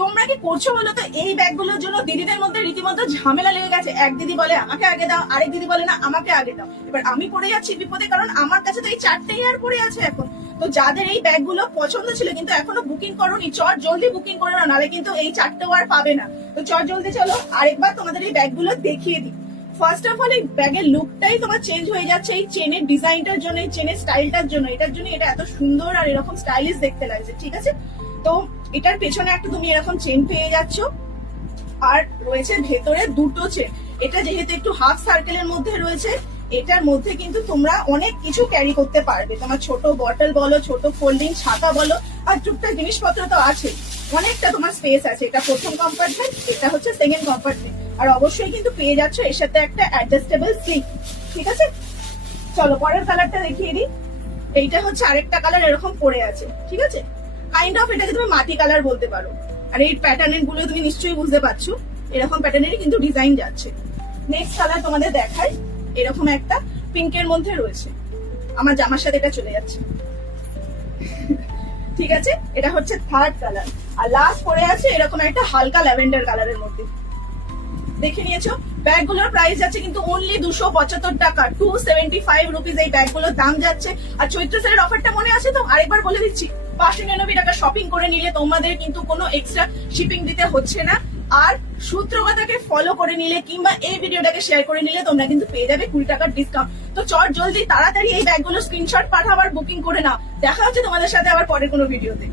তোমরা কি করছো বলো তো? এই ব্যাগগুলোর জন্য দিদিদের মধ্যে রীতিমতো ঝামেলা লেগে গেছে। এক দিদি বলে আমাকে আগে দাও, আরেক দিদি বলে না আমাকে আগে দাও। এবার আমি পড়ে যাচ্ছি বিপদে, কারণ আমার কাছে তো এই 4টেই আর পড়ে আছে এখন। তো যাদের এই ব্যাগগুলো পছন্দ ছিল কিন্তু এখনো বুকিং করোনি, চট জলদি বুকিং করে নাও, নাহলে কিন্তু এই 4টেও আর পাবে না। তো চট জলদি চলো আরেকবার তোমাদের এই ব্যাগগুলো দেখিয়ে দিই। ফার্স্ট অফ অল এই ব্যাগের লুকটাই তোমার চেঞ্জ হয়ে যাচ্ছে এই চেনের ডিজাইনটার জন্য, এই চেনের স্টাইলটার জন্য। এটার জন্য এটা এত সুন্দর আর এরকম স্টাইলিশ দেখতে লাগছে, ঠিক আছে? তো এটার পেছনে একটা তুমি এরকম চেন পেয়ে যাচ্ছ, আর রয়েছে ভেতরে দুটো চেন। এটা যেহেতু একটু হাফ সার্কেলের মধ্যে রয়েছে, এটার মধ্যে কিন্তু তোমরা অনেক কিছু ক্যারি করতে পারবে। তোমার ছোট বটল বলো, ছোট ফোল্ডিং ছাতা বলো, আর টুকটাক জিনিসপত্র তো আছে, অনেকটা তোমার স্পেস আছে। এটা প্রথম কম্পার্টমেন্ট, এটা হচ্ছে সেকেন্ড কম্পার্টমেন্ট। আর অবশ্যই কিন্তু পেয়ে যাচ্ছ এর সাথে একটা অ্যাডজাস্টেবল স্লিপ, ঠিক আছে? চলো পরের কালারটা দেখিয়ে দিই। এইটা হচ্ছে আরেকটা কালার এরকম পড়ে আছে, ঠিক আছে? কাইন্ড অফ এটাকে তুমি মাটি কালার বলতে পারো। আর এই প্যাটার্নের গুলো তুমি নিশ্চয়ই বুঝতে পারছো, এরকম প্যাটার্নেরই কিন্তু ডিজাইন যাচ্ছে। নেক্সট কালার তোমাদের দেখাই, এরকম একটা পিঙ্কের মধ্যে রয়েছে, আমার জামার সাথে এটা চলে যাচ্ছে, ঠিক আছে? এটা হচ্ছে থার্ড কালার। আর লাস্ট পড়ে আছে এরকম একটা হালকা ল্যাভেন্ডার কালারের মধ্যে। দেখে নিয়েছো? ব্যাগগুলোর প্রাইস যাচ্ছে কিন্তু অনলি 275 টাকা, 275 রুপিস এই ব্যাগগুলোর দাম যাচ্ছে। আর চৈত্র সেলের অফারটা মনে আছে তো? আরেকবার বলে দিচ্ছি, 599 টাকা শপিং করে নিলে তোমাদের কিন্তু কোনো এক্সট্রা শিপিং দিতে হচ্ছে না। আর সূত্রমাতাকে ফলো করে নিলে কিংবা এই ভিডিওটাকে শেয়ার করে নিলে তোমরা কিন্তু পেয়ে যাবে 20 টাকার ডিসকাউন্ট। তো চট জলদি তাড়াতাড়ি এই ব্যাগগুলো স্ক্রিনশট পাঠাও আর বুকিং করে নাও। দেখা হচ্ছে তোমাদের সাথে আবার পরের কোনো ভিডিওতে।